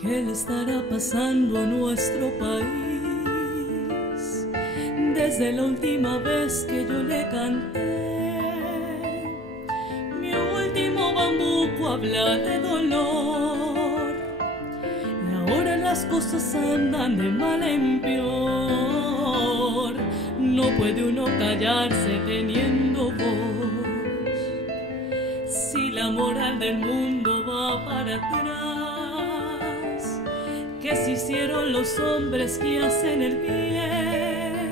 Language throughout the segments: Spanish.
¿Qué le estará pasando a nuestro país? Desde la última vez que yo le canté, mi último bambuco habla de dolor, y ahora las cosas andan de mal en peor. No puede uno callarse teniendo voz, si la moral del mundo va para atrás. ¿Qué se hicieron los hombres que hacen el bien?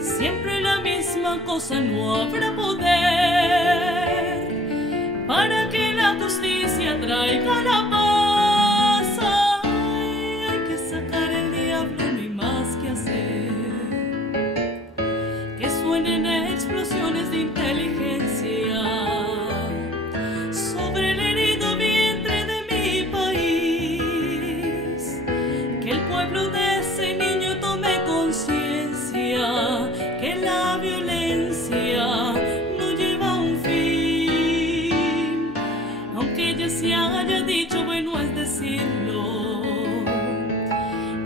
Siempre la misma cosa, no habrá poder para que la justicia traiga la paz. Ay, hay que sacar el diablo, no hay más que hacer. Que suenen explosiones de inteligencia sobre el herido vientre de mi país. Que el pueblo de ese niño tome conciencia que la violencia no lleva a un fin. Aunque ya se haya dicho, bueno es decirlo,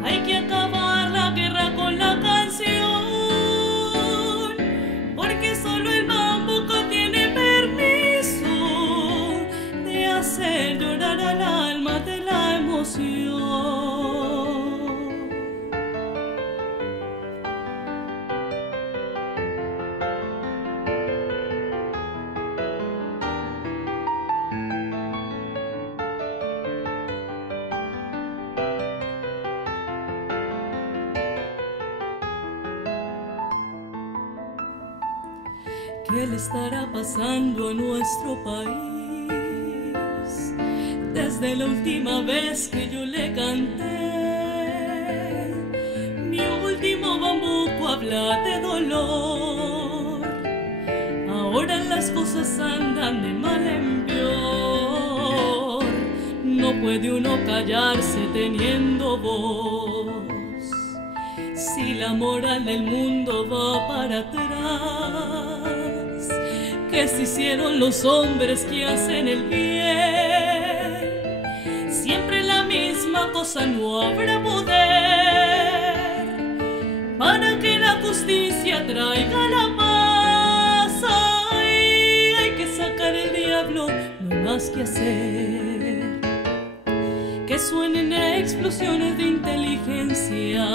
hay que acabar la guerra con la canción, porque solo el bambuco tiene permiso de hacer llorar al alma de la emoción. ¿Qué le estará pasando a nuestro país? Desde la última vez que yo le canté, mi último bambuco habla de dolor. Ahora las cosas andan de mal en peor. No puede uno callarse teniendo voz, si la moral del mundo va para atrás. ¿Qué se hicieron los hombres que hacen el bien? Siempre la misma cosa, no habrá poder para que la justicia traiga la paz. Ay, hay que sacar el diablo, no hay más que hacer. Que suenen explosiones de inteligencia